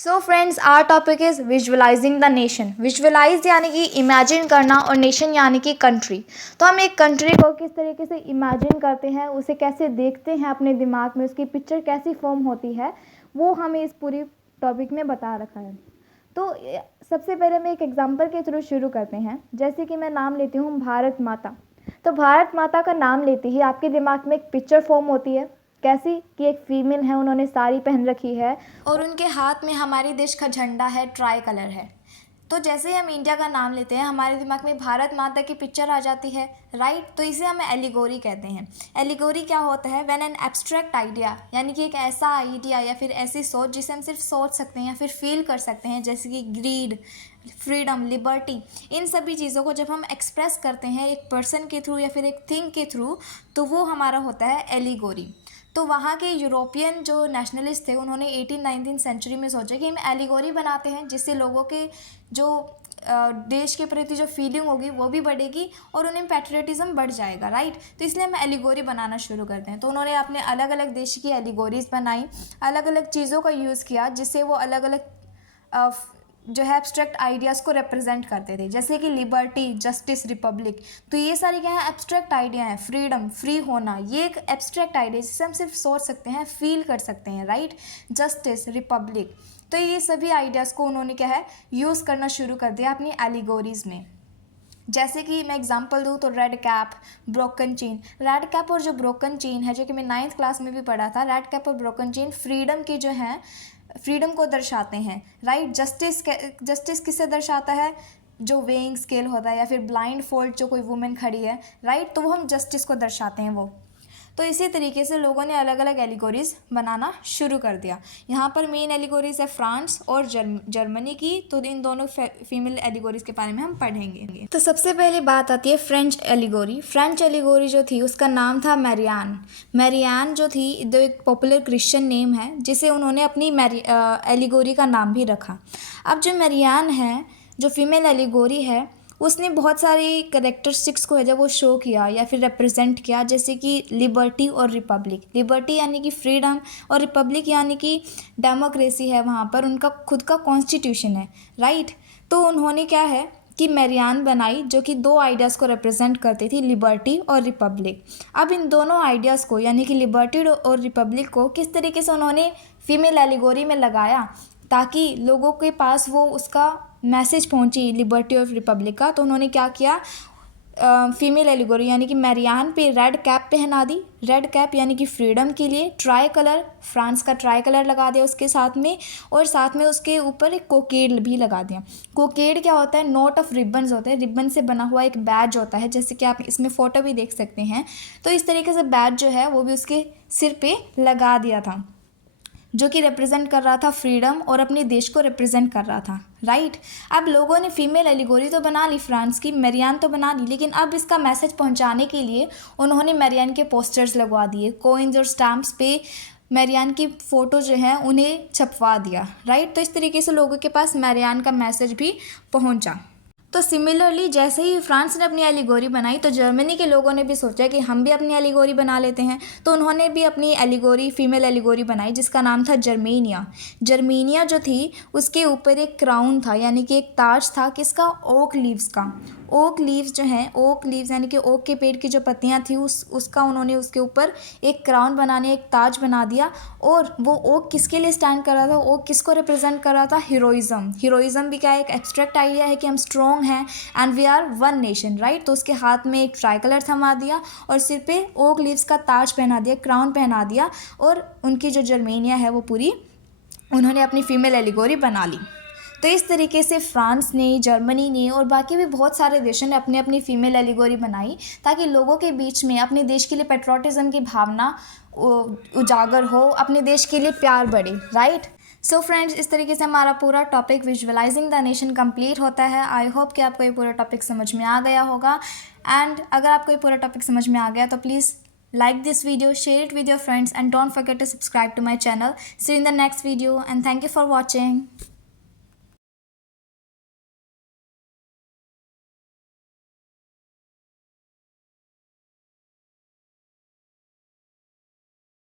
So friends, our topic is visualizing the nation. Visualize यानी कि imagine करना और नेशन यानी कि कंट्री। तो हम एक कंट्री को किस तरीके से इमेजिन करते हैं, उसे कैसे देखते हैं अपने दिमाग में, उसकी पिक्चर कैसी फॉर्म होती है, वो हमें इस पूरी टॉपिक में बता रखा है। तो सबसे पहले मैं एक एग्जांपल के थ्रू शुरू करते हैं। जैसे कि मैं नाम लेती हूँ भारत माता। तो भारत माता का नाम लेते ही आपके दिमाग में एक पिक्चर फॉर्म होती है। कैसी कि एक फीमेल है, उन्होंने साड़ी पहन रखी है और उनके हाथ में हमारे देश का झंडा है, ट्राई कलर है। तो जैसे ही हम इंडिया का नाम लेते हैं, हमारे दिमाग में भारत माता की पिक्चर आ जाती है, राइट। तो इसे हम एलिगोरी कहते हैं। एलिगोरी क्या होता है? व्हेन एन एब्स्ट्रैक्ट आइडिया, यानी कि एक ऐसा आइडिया या फिर ऐसी सोच जिसे हम सिर्फ सोच सकते हैं या फिर फील कर सकते हैं, जैसे कि ग्रीड, फ्रीडम, लिबर्टी, इन सभी चीज़ों को जब हम एक्सप्रेस करते हैं एक पर्सन के थ्रू या फिर एक थिंग के थ्रू, तो वो हमारा होता है एलिगोरी। तो वहाँ के यूरोपियन जो नेशनलिस्ट थे, उन्होंने 18-19 सेंचुरी में सोचा कि हम एलिगोरी बनाते हैं, जिससे लोगों के जो देश के प्रति जो फीलिंग होगी वो भी बढ़ेगी और उन्हें पैट्रियटिज्म बढ़ जाएगा, राइट। तो इसलिए हम एलिगोरी बनाना शुरू करते हैं। तो उन्होंने अपने अलग अलग देश की एलिगोरीज बनाई, अलग अलग चीज़ों का यूज़ किया, जिससे वो अलग अलग जो है एब्स्ट्रैक्ट आइडियाज़ को रिप्रेजेंट करते थे, जैसे कि लिबर्टी, जस्टिस, रिपब्लिक। तो ये सारी क्या है? एब्स्ट्रैक्ट आइडिया है। फ्रीडम, फ्री होना, ये एक एब्स्ट्रैक्ट आइडिया जिसे हम सिर्फ सोच सकते हैं, फील कर सकते हैं, राइट। जस्टिस, रिपब्लिक, तो ये सभी आइडियाज़ को उन्होंने क्या है यूज़ करना शुरू कर दिया अपनी एलिगोरीज में। जैसे कि मैं एग्जांपल दूँ तो red cap, broken chain. Red cap और जो ब्रोकन चेन है, जो कि मैं 9th क्लास में भी पढ़ा था, रेड कैप और ब्रोकन चेन फ्रीडम की जो है, फ्रीडम को दर्शाते हैं, राइट। जस्टिस किससे दर्शाता है? जो वेइंग स्केल होता है या फिर ब्लाइंड फोल्ड, जो कोई वुमेन खड़ी है, राइट, तो वो हम जस्टिस को दर्शाते हैं वो। तो इसी तरीके से लोगों ने अलग अलग एलिगोरीज बनाना शुरू कर दिया। यहाँ पर मेन एलिगोरीज है फ्रांस और जर्मनी की। तो इन दोनों फीमेल एलिगोरीज के बारे में हम पढ़ेंगे। तो सबसे पहले बात आती है फ्रेंच एलिगोरी। फ्रेंच एलिगोरी जो थी, उसका नाम था मैरियान। मैरियान जो थी, जो एक पॉपुलर क्रिश्चियन नेम है, जिसे उन्होंने अपनी एलिगोरी का नाम भी रखा। अब जो मैरियान है, जो फीमेल एलिगोरी है, उसने बहुत सारी करेक्टरिस्टिक्स को है जब वो शो किया या फिर रिप्रेजेंट किया, जैसे कि लिबर्टी और रिपब्लिक। लिबर्टी यानी कि फ्रीडम और रिपब्लिक यानी कि डेमोक्रेसी है, वहाँ पर उनका खुद का कॉन्स्टिट्यूशन है, राइट। तो उन्होंने क्या है कि मैरियान बनाई, जो कि दो आइडियाज़ को रिप्रेजेंट करती थी, लिबर्टी और रिपब्लिक। अब इन दोनों आइडियाज़ को, यानी कि लिबर्टी और रिपब्लिक को, किस तरीके से उन्होंने फीमेल एलिगोरी में लगाया ताकि लोगों के पास वो उसका मैसेज पहुंची, लिबर्टी और रिपब्लिक का। तो उन्होंने क्या किया, फीमेल एलिगोरी यानी कि मैरियान पे रेड कैप पहना दी। रेड कैप यानी कि फ्रीडम के लिए, ट्राई कलर, फ्रांस का ट्राई कलर लगा दिया उसके साथ में, और साथ में उसके ऊपर एक कोकेड भी लगा दिया। कोकेड क्या होता है? नोट ऑफ रिबन्स होते हैं, रिबन से बना हुआ एक बैज होता है, जैसे कि आप इसमें फ़ोटो भी देख सकते हैं। तो इस तरीके से बैज जो है वो भी उसके सिर पे लगा दिया था, जो कि रिप्रेजेंट कर रहा था फ्रीडम और अपने देश को रिप्रेजेंट कर रहा था, राइट। अब लोगों ने फीमेल एलिगोरी तो बना ली, फ्रांस की मैरियान तो बना ली, लेकिन अब इसका मैसेज पहुंचाने के लिए उन्होंने मैरियान के पोस्टर्स लगवा दिए, कॉइन्स और स्टैम्प्स पे मैरियान की फ़ोटो जो है उन्हें छपवा दिया, राइट। तो इस तरीके से लोगों के पास मैरियान का मैसेज भी पहुँचा। तो सिमिलरली जैसे ही फ्रांस ने अपनी एलिगोरी बनाई, तो जर्मनी के लोगों ने भी सोचा कि हम भी अपनी एलिगोरी बना लेते हैं। तो उन्होंने भी अपनी एलिगोरी, फीमेल एलिगोरी बनाई, जिसका नाम था जर्मेनिया। जर्मेनिया जो थी, उसके ऊपर एक क्राउन था, यानी कि एक ताज था, किसका? ओक लीव्स का। ओक लीव्स जो हैं, ओक लीव्स यानी कि ओक के पेड़ की जो पत्तियां थी, उसका उन्होंने उसके ऊपर एक क्राउन बनाने, एक ताज बना दिया। और वो ओक किसके लिए स्टैंड कर रहा था? ओक किसको रिप्रेजेंट कर रहा था? हीरोइज्म। हीरोइज्म भी क्या है? एक एब्स्ट्रैक्ट आइडिया है कि हम स्ट्रॉन्ग हैं and we are one nation, right. तो उसके हाथ में एक ट्राई कलर थमा दिया और सिर पे ओक लीव्स का ताज पहना दिया, क्राउन पहना दिया, और उनकी जो जर्मेनिया है वो पूरी उन्होंने अपनी फीमेल एलिगोरी बना ली। तो इस तरीके से फ्रांस ने, जर्मनी ने और बाकी भी बहुत सारे देशों ने अपनी अपनी फीमेल एलिगोरी बनाई, ताकि लोगों के बीच में अपने देश के लिए पेट्रोटिज्म की भावना उजागर हो, अपने देश के लिए प्यार बढ़े, राइट। सो फ्रेंड्स, इस तरीके से हमारा पूरा topic visualising the nation complete होता है। आई होप कि आपको ये पूरा टॉपिक समझ में आ गया होगा। एंड अगर आपको ये पूरा टॉपिक समझ में आ गया तो please like this video, share it with your friends, and don't forget to subscribe to my channel. See you in the next video, and thank you for watching.